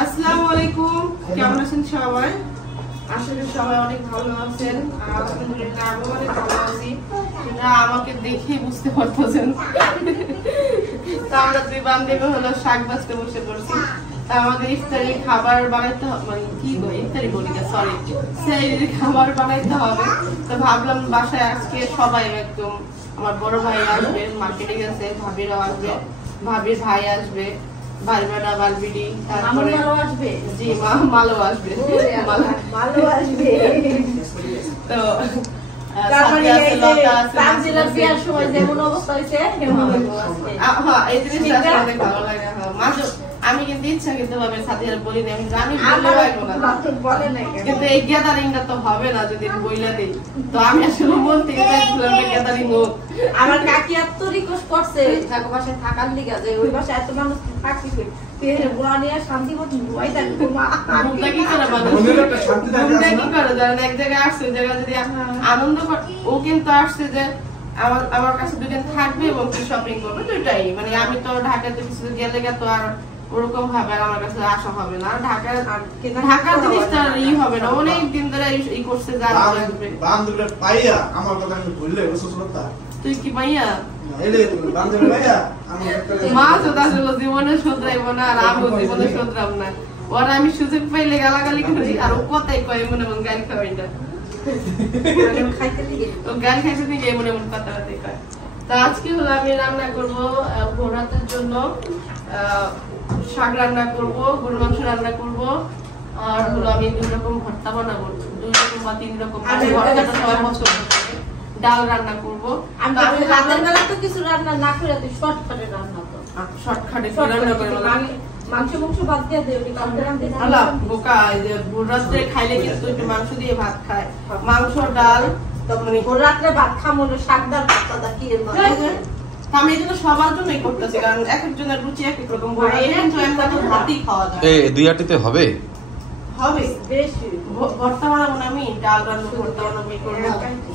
আসসালামু আলাইকুম, কেমন আছেন সবাই? আসলে সবাই অনেক ভালো আছেন। আলহামদুলিল্লাহ আমি অনেক ভালো আছি, সেটা আমাকে দেখেই বুঝতে পারতেছেন। তো আমরা দুই বান্ধবী হলো শাক বাছতে বসে পড়ছি। তা আমাদের ইফতারি খাবার বানাইতে হবে, মানে কি ইফতারি বলি না, সরি, সেই খাবার বানাইতে হবে। তো ভাবলাম বাসায় আজকে সবাই একদম, আমার বড় ভাই আসবে, মার্কেটে গেছে, ভাবিরাও আসবে, ভাবির ভাই আসবে, বালবাটা বালবিডি, তারপরে আসবে, জি মালও আসবে, মালও আসবে। তো তারপরে এই যে তানজিলার বিয়ার সময় যেমন অবস্থা হইছে হ্যাঁ, এই জিনিসটা অনেক ভালো লাগে। মাঝে আমি কিন্তু ইচ্ছাকৃত ভাবে সাথীরা বলি না, আমি জানি বলে না, কিন্তু এই গ্যাদারিংটা তো হবে না যদি বইলা দিই। তো আমি আসলে মন থেকে চাইছিলাম গ্যাদারিং হোক। আমার কাকি এত রিকোয়েস্ট করছে ঢাকা বাসায় থাকার লিগা, যে ওই বাসায় এত মানুষ থাকি বুড়া নিয়ে শান্তি মতো ঘুমাই থাকবো। কি করে মানুষ কি করে জানেন, এক জায়গায় আসছে, ওই জায়গায় যদি আনন্দ ও কিন্তু আসছে যে আমার কাছে দুদিন থাকবে এবং শপিং করবে, দুইটাই। মানে আমি তো ঢাকাতে কিছু গেলে তো আর ওরকম ভাবে আমার কাছে আসা হবে না। ঢাকার জিনিসটা ই হবে না, অনেক দিন ধরে ই করছে, তুই কি পাইয়া মা তো আসলে জীবনে শোধরাইবো না, আর আমি জীবনে শোধরাম না। ওরা আমি সুযোগ পাইলে গালাগালি করি, আর ও কথাই কয় মনে মন গাল খাওয়াই না, গাল খাইতে থেকে মনে মন কথাবার্তা কয়। তা আজকে হলো আমি রান্না করবো ভোরাতের জন্য, শাক রান্না করব, গরুর মাংস রান্না করব, আর হলো আমি 2 রকম ভর্তা বানাবো, 2 রকম বা 3 রকম ভর্তাটা সবাই পছন্দ করে। ডাল রান্না করব। আমি রাতের বেলা তো কিছু রান্না না করে তুই শর্টকাটে রান্না কর। শর্টকাটে রান্না করে মাংস বাদ দিয়ে দে, ওই কালকে রান্না দে। আলা বোকা, এই যে ভোররাতে খাইলে কিন্তু একটু মাংস দিয়ে ভাত খায়, মাংস ডাল। মানে ভোররাতে ভাত খামো না, শাক ডাল ভাতটা কি এর মধ্যে আমি এজন্য সবার জন্যই করতেছি, কারণ এক একজনের রুচি এক এক রকম। ভাতই খাওয়া যায়, এই 2 আটিতে হবে হবে বেশি। ভর্তা বানাবো না আমি, ডাল বানাবো, ভর্তা বানাবো,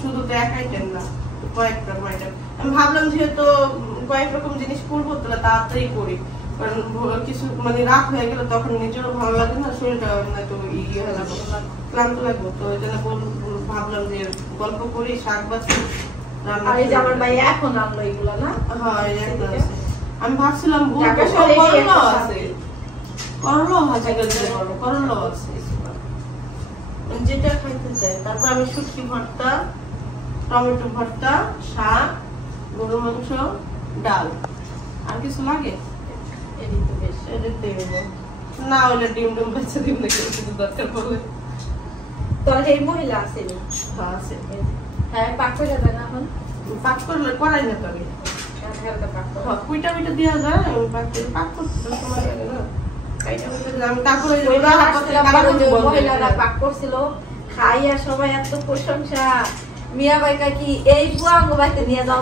শুধু তো এক আইটেম না, কয়েক রকম আইটেম। আমি ভাবলাম যেহেতু কয়েক রকম জিনিস করবো তাহলে তাড়াতাড়ি করি, কারণ কিছু মানে রাত হয়ে গেলে তখন নিজেরও ভালো লাগে না, শরীরটা তো ইয়ে হয়ে লাগবে, ক্লান্ত লাগবো। তো ওই জন্য ভাবলাম যে গল্প করি, শাক বাছি। আমি ভাবছিলাম যেটা খাইতে চাই। তারপর আমি শুটকি ভর্তা, টমেটো ভর্তা, শাক, গরুর মাংস, ডাল। আর কিছু লাগে না হলে ডিম ডিম বেঁচে ডিম দেখে দরকার পড়লে। তোর এই মহিলা আছে? হ্যাঁ আছে। হ্যাঁ, পাক করে দেবে না, এখন পাক করলে করাই না তবে কুইটা মিটা দেওয়া যায়, পাক করতে সময় লাগে না। মহিলারা পাক করছিল, খাইয়া সবাই এত প্রশংসা। মিয়া ভাই কাকি এই বুয়াঙ্গ বাইতে নিয়ে যাও।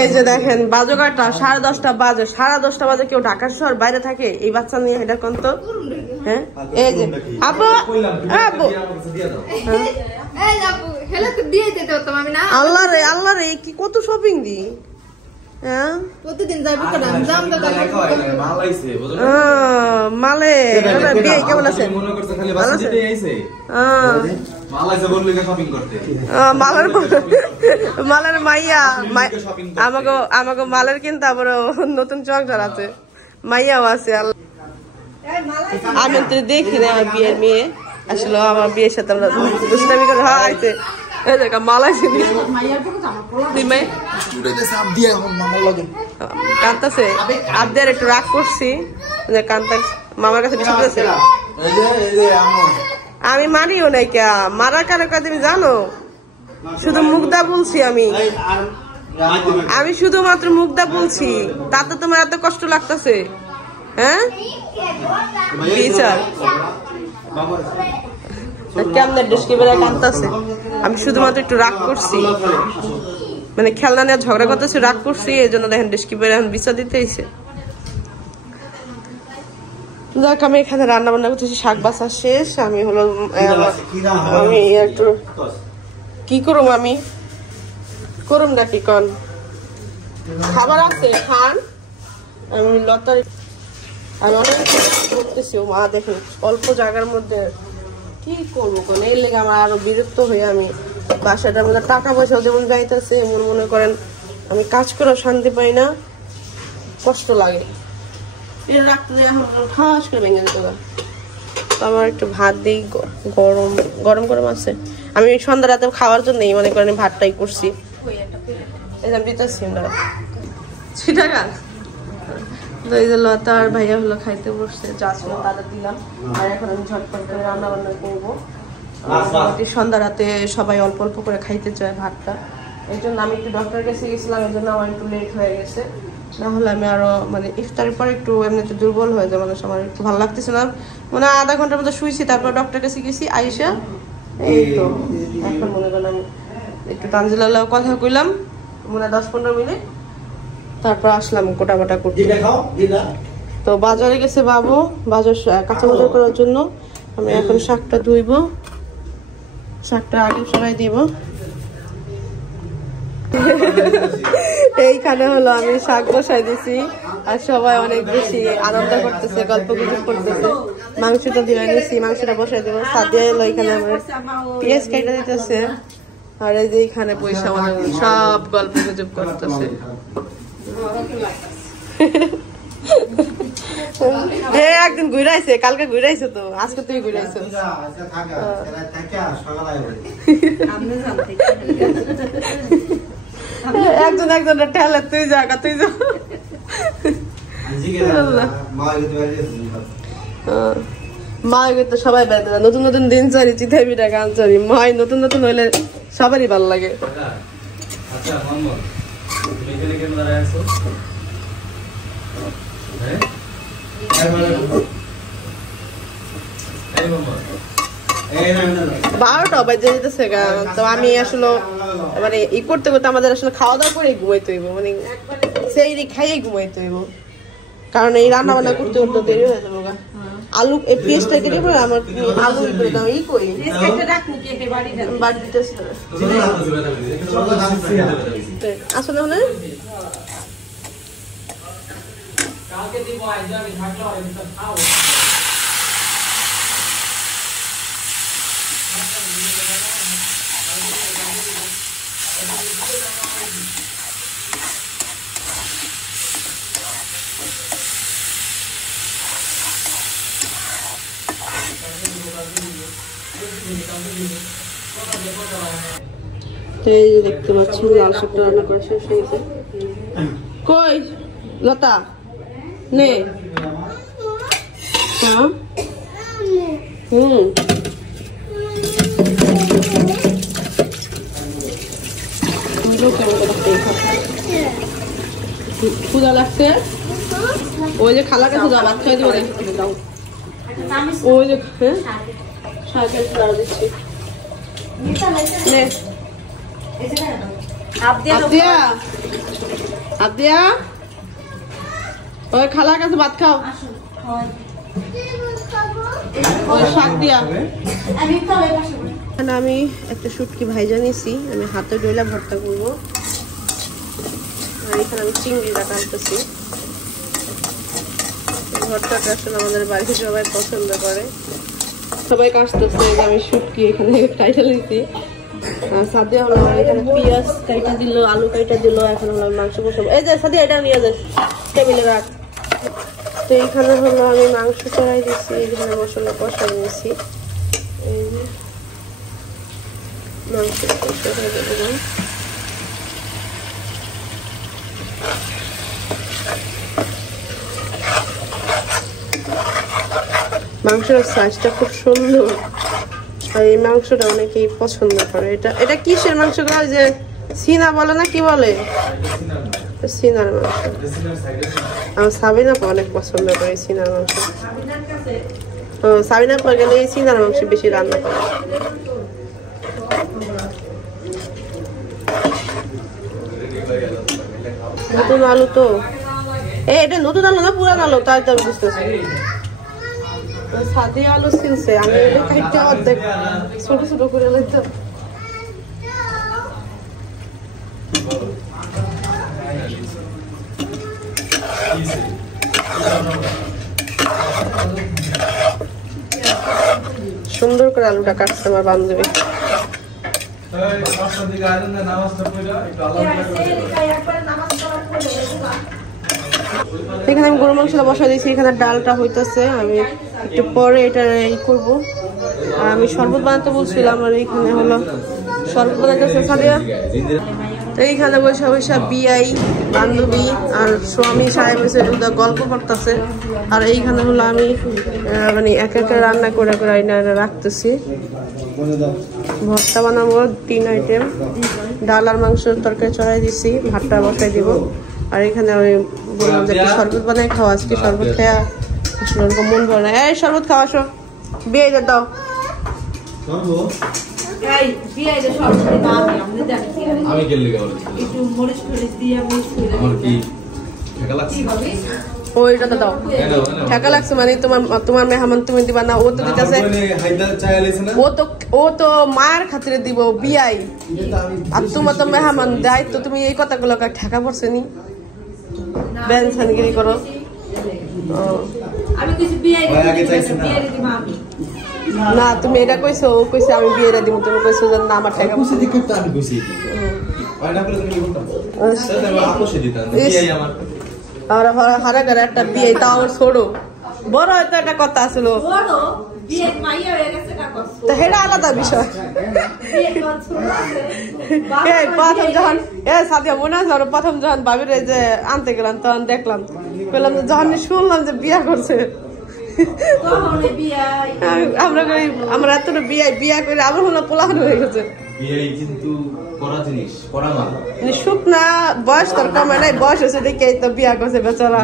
এই যে দেখেন বাজোগাটা 10:30 বাজে, 10:30 বাজে কেউ ঢাকার শহর বাইরে থাকে এই বাচ্চা নিয়ে? এটা কোন তো? হ্যাঁ, এই যে আপু আপু আল্লাহ রে আল্লাহ রে, কি কত শপিং দি। হ্যাঁ, প্রতিদিন যাইবো কেন? দাম দাদা মালে বিয়ে কেমন আছে? মালের মাইয়া আমাকে মালের কিন্তু আবার নতুন সংসার আছে, মাইয়াও আছে। আমি তো দেখি না আমার বিয়ের মেয়ে, আসলে আমার বিয়ের সাথে আমরা দুষ্টামি করে হয়েছে। মালাইছে কান্তাছে, আবদের একটু রাগ করছি, কান্তা মামার কাছে বিষয়। আমি মানিও নাই কে মারা কারো কাছে, তুমি জানো? শুধু মুগ্ধা বলছি আমি শুধুমাত্র মুগ্ধা বলছি, তাতে তোমার এত কষ্ট লাগতেছে? হ্যাঁ, কেমন ডিস্কি বেড়ে কাঁদতেছে। আমি শুধুমাত্র একটু রাগ করছি, মানে খেলনা নিয়ে ঝগড়া করতেছি, রাগ করছি, এই জন্য দেখেন ডিস্কি বেড়ে এখন বিচার দিতে এসে। যাক, আমি এখানে রান্না বান্না করতেছি, শাক বাছা শেষ। আমি হলো আমি একটু কি করুম, আমি করুম নাকি কন খাবার আছে খান। আমি লতার আমি অনেক করতেছি মা দেখেন অল্প জায়গার মধ্যে কি করবো কোন এর লেগে আমার আরো বিরক্ত হয়ে আমি বাসাটার মধ্যে টাকা পয়সা যেমন যাইতেছে এমন মনে করেন আমি কাজ করে শান্তি পাই না, কষ্ট লাগে। এটা রাখতে দিয়ে এখন খাস করে ভেঙে যেতে হবে। তো আমার একটু ভাত দিই, গরম গরম গরম আছে। আমি সন্ধ্যা রাতে খাওয়ার জন্যই মনে করেন ভাতটাই করছি। টাকা এই যে লতা আর ভাইয়া হলো খাইতে বসছে, যা ছিল তাদের দিলাম। আর এখন আমি ঝটপট করে রান্না বান্না করবো। সন্ধ্যা রাতে সবাই অল্প অল্প করে খাইতে চায় ভাতটা, এই জন্য আমি একটু ডক্টরের কাছে গেছিলাম, এই জন্য আমার একটু লেট হয়ে গেছে। না হলে আমি আরো মানে ইফতারের পর একটু এমনিতে দুর্বল হয়ে যায় মানুষ, আমার একটু ভালো লাগতেছে না। মানে আধা ঘন্টার মতো শুয়েছি, তারপর ডক্টরের কাছে গেছি আইসা এই তো এখন মনে করলাম একটু তানজিলাও কথা কইলাম মনে 10-15 মিনিট, তারপর আসলাম কোটাবাটা করতে। তো বাজারে গেছে বাবু, বাজার কাঁচা বাজার করার জন্য। আমি এখন শাকটা ধুইব, শাকটা আগে সরাই দিব। এইখানে হলো আমি শাক বসাই দিছি আর সবাই অনেক বেশি আনন্দ করতেছে, গল্প গুজব করতেছে। মাংসটা ধুয়ে নিছি, মাংসটা বসাই দেবো। সাদিয়া এলো এখানে আমার পেঁয়াজ কেটে দিতেছে, আর এই যে এখানে পয়সা আমাদের সব গল্প গুজব করতেছে। একদিন ঘুরাইছে, কালকে ঘুরাইছে, তো আজকে তুই ঘুরাইছ। একজন একজনের ঠেলে তুই জায়গা তুই যা। মা তো সবাই বেড়াতে যায়, নতুন নতুন দিন চারি চিথাই পিঠা গান চারি মাই নতুন নতুন হইলে সবারই ভালো লাগে। বারোটা বাজে যেতেছে, তো আমি আসলে মানে ই করতে করতে আমাদের আসলে খাওয়া দাওয়া করে ঘুমাইতে হইব, মানে সেই খাইয়ে ঘুমাইতে হইব, কারণ এই রান্না বান্না করতে করতে দেরি হয়ে যাবো। আলু পেঁয়াজটা কেটে পরে আমার আলু করে দাও ই করি আসলে হলে দেখতে পাচ্ছি লাল শাকটা রান্না করা শেষ হয়ে গেছে। কই লতা নে ক্ষুদা লাগছে, ওই যে খালাকে ক্ষুদা ভাত খাই দিব দাও, ওই যে হ্যাঁ দিচ্ছি। ওই খালার কাছে ভাত খাও, শাক দিয়া। আমি একটা শুটকি ভাইজা নিছি, আমি হাতে ডইলা ভর্তা করবো। আর এখানে আমি চিংড়িটা কাটতেছি। ভর্তাটা আসলে আমাদের বাড়িতে সবাই পছন্দ করে, সবাই কাটতেছে। আমি শুটকি এখানে টাইটেল দিচ্ছি, সাদিয়া হলো এখানে পেঁয়াজ কাইটা দিল, আলু কাইটা দিল। এখন হলো মাংস বসাবো। এই যে সাদিয়া এটা নিয়ে যাস টেবিলে রাখ। তো এইখানে হলো আমি মাংস চড়াই দিচ্ছি, এখানে মশলা কষাই নিয়েছি। এই যে মাংস কষাই দেবো। মাংসের সাইজটা খুব সুন্দর, আর এই মাংসটা অনেকেই পছন্দ করে। এটা কিসের মাংস? যে সিনা বলে না কি বলে, সিনার মাংস। আমার সাবিনা অনেক পছন্দ করে সিনার মাংস। সাবিনা পর গেলে এই সিনার মাংস বেশি রান্না করে। নতুন আলু তো, এটা নতুন আলু না পুরান আলু? তাই তো আমি বুঝতেছি। সাদে আলু ছিলছে, আমি কাইটা অর্ধেক ছোট ছোট করে লইতাম। সুন্দর করে আলুটা কাটছে আমার বান্ধবী। এখানে আমি গরু মাংসটা বসা দিয়েছি, এখানে ডালটা হইতেছে, আমি একটু পরে এটা ই করবো। আর আমি শরবত বানাতে বলছিলাম, আর এইখানে হলো শরবত বানাতেছে সাদিয়া। তো এইখানে বসে বসে বিআই বান্ধবী আর স্বামী সাহেব এসে গল্প করতেছে। আর এইখানে হলো আমি মানে এক একটা রান্না করে করে রাখতেছি। ভর্তা বানাবো 3 আইটেম, ডাল আর মাংসের তরকারি চড়াই দিছি, ভাতটা বসাই দিব। আর এখানে আমি বললাম যে শরবত বানাই খাওয়া, আজকে শরবত খাওয়া আসলে মন ভরে না। এই শরবত খাওয়া, আসো বিয়ে দাও। ওইটা দাও, ঠাকা লাগছে মানে তোমার মেহমান তুমি দিবা না, ও তো দিতেছে, ও তো মায়ের খাতিরে দিব বিয়াই, আর তোমার তো মেহমান দেয়। তো তুমি এই কথাগুলো ঠেকা পড়ছে নি, বেনসানগিরি করো। না তুমি এটা কইছো, ও কইছে আমি বিয়েটা দিব, তুমি কইছো যে না আমার টাকা পয়সা দিতে আমি কইছি আর হারা করে একটা বিয়ে, তাও ছোড়ো বড় হয়তো একটা কথা আসলো, সেটা আলাদা বিষয়। প্রথম যখন সাদিয়া মনে আছে, প্রথম যখন ভাবির যে আনতে গেলাম তখন দেখলাম, বললাম যখন শুনলাম যে বিয়া করছে, আমরা এতটা বিয়া করে আমার হলো পোলাহান হয়ে গেছে। শুকনা বয়স তোর কমে নাই, বয়স হয়েছে দেখে তো বিয়া করছে বেচারা,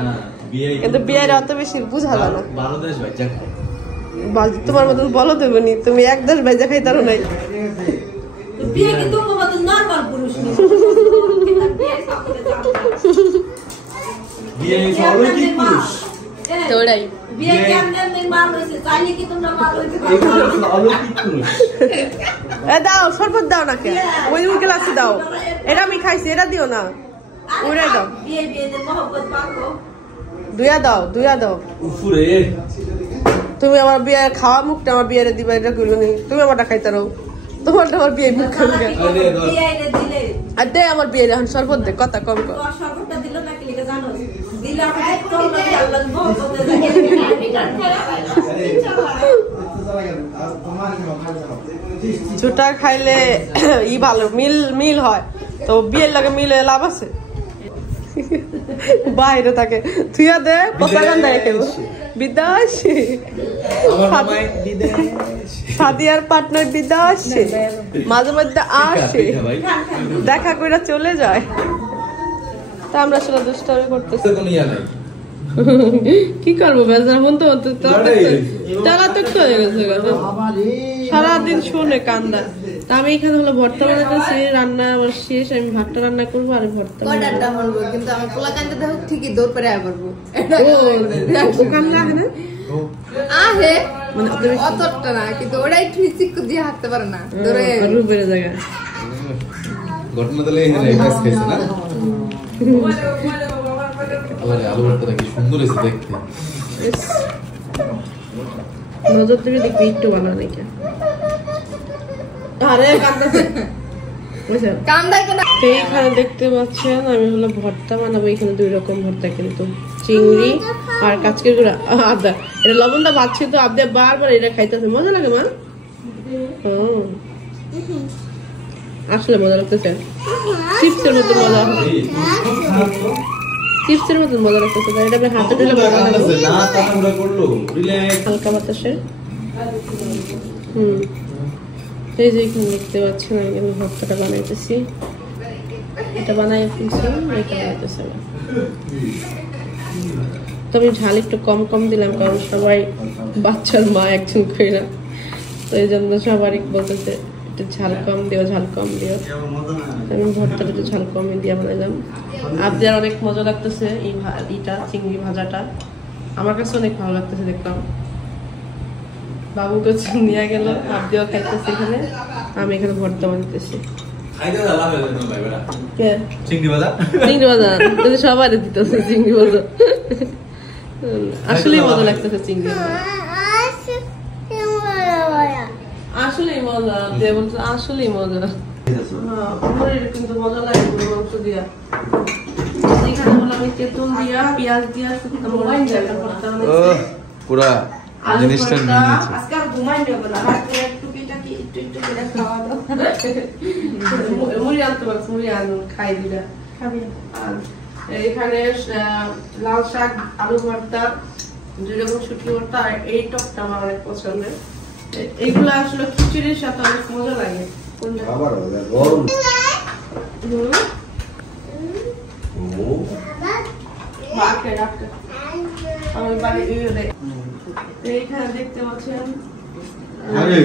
কিন্তু বিয়ের অত বেশি বুঝা যায় না। তোমার মতন বলো দেবনি, তুমি 1 দেশ ভাইজা খাইতারো নাই। দাও শরবত দাও না, কে ওই গ্লাসে দাও, এটা আমি খাইছি, এটা দিও না, ওইটাই দাও, দুয়া দাও। তুমি আমার বিয়ে খাওয়া মুখটা আমার বিয়ে দিবা, এটা কইলো নি, তুমি আমারটা খাইতারো, তোমারটা আমার বিয়ে মুখ খাবে। আর দে আমার বিয়ে এখন শরবত দে, কথা কম কর। ছোটা খাইলে ই ভালো মিল হয়, তো বিয়ের লাগে মিল লাভ আছে। বাইরে থাকে তুইয়া দে প্রপাগান্ডা খেলো বিদেশি, সাদিয়ার পার্টনার বিদেশি, মাঝে মধ্যে আসে দেখা করে চলে যায়। তা আমরা আসলে দুষ্টামি করতেছি, কি করবো বেজার মন তো টালাতক্ত হয়ে গেছে, সারাদিন শোনে কান্দা। তা আমি এখানে হলো ভর্তা বানাতেছি, রান্না আমার শেষ, আমি ভাতটা রান্না করবো আর ভর্তা কিন্তু আমার পোলা কান্দা দেখো ঠিকই দৌড় করে পারবো, কান্দা না আহে মানে অতটা না, কিন্তু ওরা একটু চিকু দিয়ে হাঁটতে পারে না, দৌড়ে রূপের জায়গা ঘটনা তাহলে এখানে কাজ খাইছে না। আলু ভর্তাটা কি সুন্দর হয়েছে দেখতে, নজর থেকে দেখবি একটু ভালো নাকি। আরে এইখানে দেখতে পাচ্ছেন আমি হলো ভর্তা বানাবো, এখানে 2 রকম ভর্তা, কিন্তু চিংড়ি আর কাঁচকের গুঁড়া আদা, এটা লবণটা বাচ্ছি তো আদা বারবার এটা খাইতেছে, মজা লাগে মা। আসলে মজা লাগতেছে, চিপসের মতো মজা, চিপসের মতো মজা লাগতেছে। এটা আমি হাতে ঢেলে হালকা বাতাসে। এই যে এখানে দেখতে পাচ্ছেন আমি ভর্তাটা বানাইতেছি, এটা বানাই ফেলছি, এটা বানাইতেছে। তো আমি ঝাল একটু কম কম দিলাম, কারণ সবাই বাচ্চার মা একজন খাই না, তো এই জন্য সবারই বলতেছে একটু ঝাল কম দিও, ঝাল কম দিও। আমি ভর্তাটা একটু ঝাল কমই দিয়ে বানাইলাম। আপনার অনেক মজা লাগতেছে এইটা চিংড়ি ভাজাটা, আমার কাছে অনেক ভালো লাগতেছে। দেখলাম বাবুকে নিয়ে গেল, আপনিও খাইতেছে এখানে, আমি এখানে ভর্তা বানাইতেছি। চিংড়ি ভাজা সবাই দিতেছে, চিংড়ি ভাজা আসলেই মজা লাগতেছে চিংড়ি ভাজা। মজা দিয়ে বলছে আসলেই মজা। মুড়ির কিন্তু মজা লাগে মাংস দিয়া। এখানে বলে আমি তেঁতুল দিয়া পেঁয়াজ দিয়া শুকনো মরিচ দিয়া ভর্তা বানাইছি। পুরা জিনিসটা নিয়ে নিয়েছে। আজকে আর ঘুমাই নেব না, রাতে একটু করে খাওয়া দাও। মুড়ি আনতে পারছি, মুড়ি আনুন খাই দিলা খাবি? আর এখানে লাল শাক, আলু ভর্তা, 2 রকম শুটকি ভর্তা, আর এই টকটা আমার অনেক পছন্দের। এইগুলো আসলে খিচুড়ির সাথে অনেক মজা লাগে। আবার গরম এইখানে দেখতে পাচ্ছেন আরে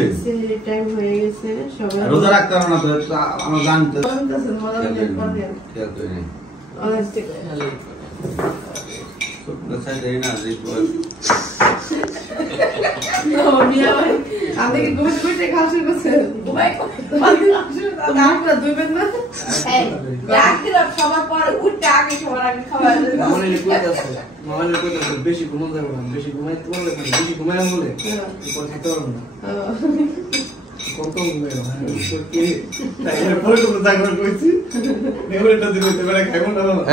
টাইম হয়ে গেছে, সবাই রোজা রাখতে পারো না তো আমরা জানতে বলতেছেন মজা লাগে করেন অনেস্টি আপনি কি ঘুম ঘুরতে খাওয়া শুরু করছেন? নাকটা ধুইবেন না? সবার পর উঠতে আগে সবার আগে খাওয়া বেশি ঘুমন যাবো না, বেশি ঘুমাইতে বললে বেশি ঘুমাইলাম বলে পরে থাকতে পারবো না। কত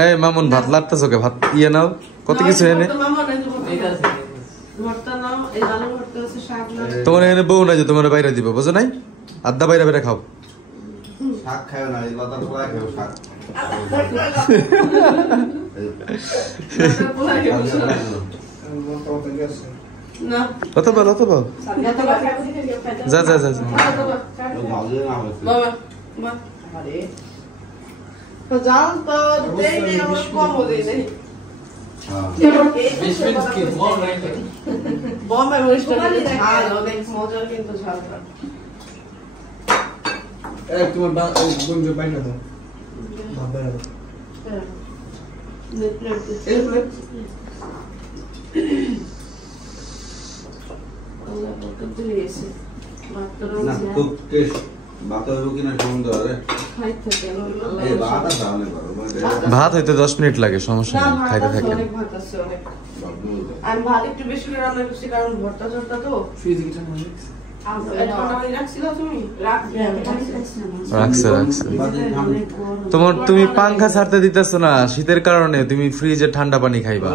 এই মামুন ভাত লাগতেছ কে? ভাত ইয়ে নাও, কত কিছু এনে। ভর্তা নাও, এই আলু ভর্তা আছে, শাক নাও। তোমার এখানে বউ নাই যে তোমার বাইরে দিব, বুঝো নাই? আড্ডা বাইরে বাইরে খাও। শাক খাও না, এই লতার পোলা খাও শাক। না অত বল, অত বল। যা যা যা যা। বাবা তো জাল তো দেই নেই, আমার কম দেই নেই। বম্বে মরিচটা ঝাল অনেক মজার, কিন্তু ঝালটা তোমার বন্ধু বাইনা দাও ভাত বাইনা দাও। না খুব টেস্ট ভাত হইব কিনা সম্বন্ধ আরে এই ভাত আর দাও না করো ভাত হইতে 10 মিনিট লাগে, সমস্যা নেই, খাইতে থাকেন। আমি ভাত একটু বেশি করে রান্না করছি, কারণ ভর্তা চর্তা তো ফ্রিজে কিটা মনে রাখছিল তুমি রাখছে রাখছে। তুমি পাংখা ছাড়তে দিতেছ না শীতের কারণে, তুমি ফ্রিজে ঠান্ডা পানি খাইবা।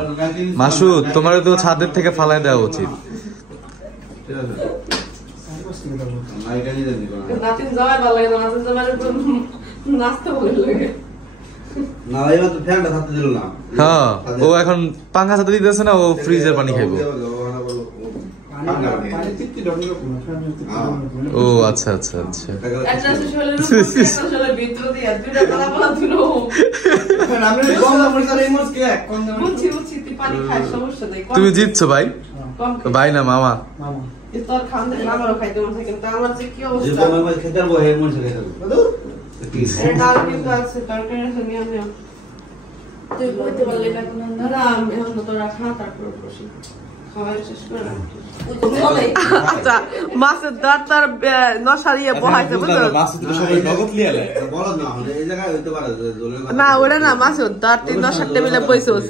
মাসুদ, তোমার তো ছাদের থেকে ফালাই দেওয়া উচিত। ঠিক আছে না, এটা নিয়ে দেন নাতিন যাওয়াই ভালো লাগে না, নাতিন যাওয়ার নাচতে ভালো লাগে না, এইবার তো ফ্যানটা থাকতে দিল না। হ্যাঁ, ও এখন পাংখা ছাড়তে দিতেছে না, ও ফ্রিজের পানি খাইবো। ও আচ্ছা আচ্ছা আচ্ছা। একটা শোলে রূপ একটা শোলে ভিতর দিয়ে দুইটা গলা গলা ধুলো আমরা কম দাম পড়ছে এই মাছ কে কম দাম বুঝছি বুঝছি, তুই পানি খাই, সমস্যা নেই। তুমি জিতছো ভাই। কম ভাই না মামা। মামা তোর খান থেকে আমারও খাইতে মন থাকে, কিন্তু আমার যে কি যে অবস্থা। কমে খেতে পারবো হে মন খেতে পারবো ডাল কিন্তু আছে, তরকারি আছে, নিয়ে নিও। তুই বলতে পারলি না কোন না আমি এখন তোরা খা, তারপর বসি খাওয়াই শেষ করে। আচ্ছা, মাছের দাঁত তার নশারিয়ে বহাইছে, বুঝলো? বলো না, এই জায়গায় হইতে পারে না ওটা না, মাছের দাঁত 3-4 টেবিলে বইছোস,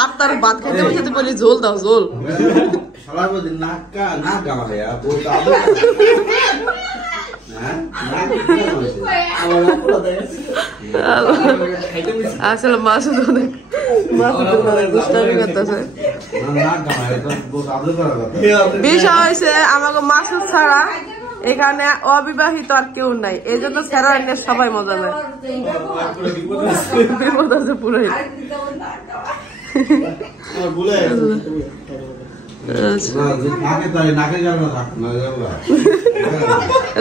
আর তার ভাত খাইতে বসে তুই বলি ঝোল দাও, ঝোল। সবার মধ্যে নাক গামা ভাইয়া বলতে আদর আসলে মাছের অনেক দুষ্টামি করতেছে। বিষয় হয়েছে আমাকে মাসুদ ছাড়া এখানে অবিবাহিত আর কেউ নাই, এই জন্য ছাড়া সবাই মজা নেয়। বিপদ আছে পুরো।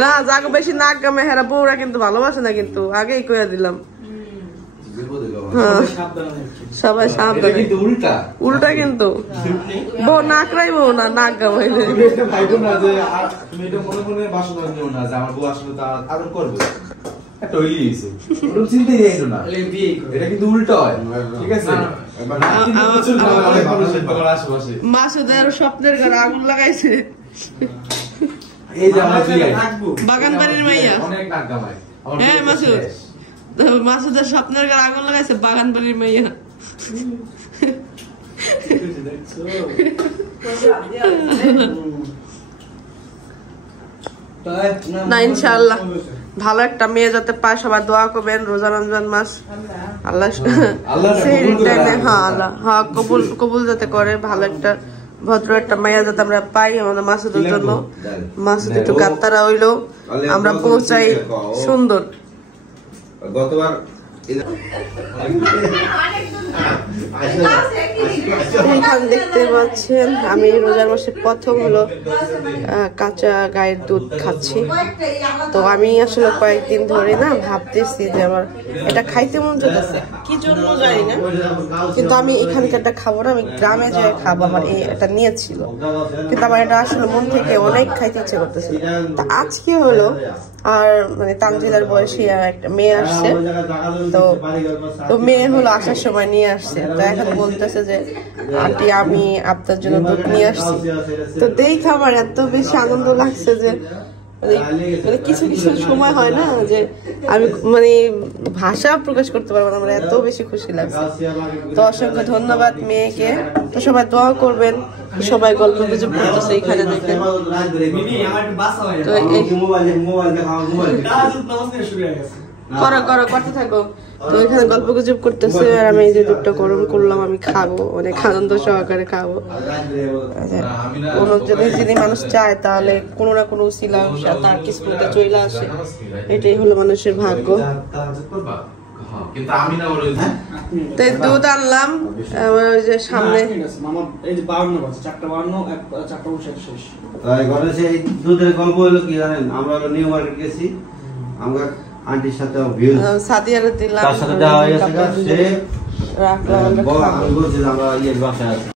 না যাকে বেশি নাক গামে হেরা বউরা কিন্তু ভালোবাসে না, কিন্তু আগেই কইয়া দিলাম। সবাই সাবধানে, উল্টা কিন্তু বউ নাক রাইবো না, নাক গামাইলে মাসুদের স্বপ্নের ঘরে আগুন লাগাইছে। বাগান বাড়ির মাইয়া, হ্যাঁ মাসুদ, মাসুদের স্বপ্নের ঘরে আগুন লাগাইছে, বাগান বাড়ির মাইয়া। না ইনশাআল্লাহ ভালো একটা মেয়ে যাতে পায়, সবাই দোয়া করবেন। রোজা রমজান মাস আল্লাহ হ্যাঁ কবুল যাতে করে, ভালো একটা ভদ্র একটা মাইয়া যাতে আমরা পাই আমাদের মাসুদের জন্য। মাসুদ একটু গাত্তারা হইলো আমরা পৌঁছাই সুন্দর। গতবার এখানে দেখতে পাচ্ছেন আমি রোজার মাসে প্রথম হলো কাঁচা গায়ের দুধ খাচ্ছি। তো আমি আসলে কয়েকদিন ধরে না ভাবতেছি যে আমার এটা খাইতে মন চাইতেছে, কি জন্য জানি না, কিন্তু আমি এখানকারটা খাবো না, আমি গ্রামে যেয়ে খাবো। আমার এটা নিয়েছিল, কিন্তু আমার এটা আসলে মন থেকে অনেক খাইতে ইচ্ছে করতেছিল। তা আজকে হলো আর মানে তানজিলার বয়সী একটা মেয়ে আসছে, তো মেয়ে হলো আসার সময় নিয়ে আসছে। তো এখন বলতেছে যে আন্টি আমি আপনার জন্য দুধ নিয়ে আসছি। তো দেখে আমার এত বেশি আনন্দ লাগছে যে মানে কিছু কিছু সময় হয় না যে আমি মানে ভাষা প্রকাশ করতে পারবো না, আমার এত বেশি খুশি লাগছে। তো অসংখ্য ধন্যবাদ মেয়েকে। তো সবাই দোয়া করবেন, সবাই গল্প গুজব করতেছে এখানে দেখেন। তো করো করো করতে থাকো। তো এখানে গল্প গুজব করতেছে আর আমি এই যে দুধটা গরম করলাম, আমি খাবো, অনেক আনন্দ সহকারে খাবো। কোনো যদি মানুষ চায় তাহলে কোনো না কোনো উসিলা তার কিসমতে চলে আসে, এটাই হলো মানুষের ভাগ্য। তো দুধ আনলাম ওই যে সামনে দুধের গল্প হলো কি জানেন, আমরা নিউ মার্কেট গেছি, আমরা আন্টির সাথে সাদিয়ারে দিলাম, তার সাথে দেওয়া হয়ে গেছে, সে রাখলাম, আমি বলছি আমরা বাসায় আছি।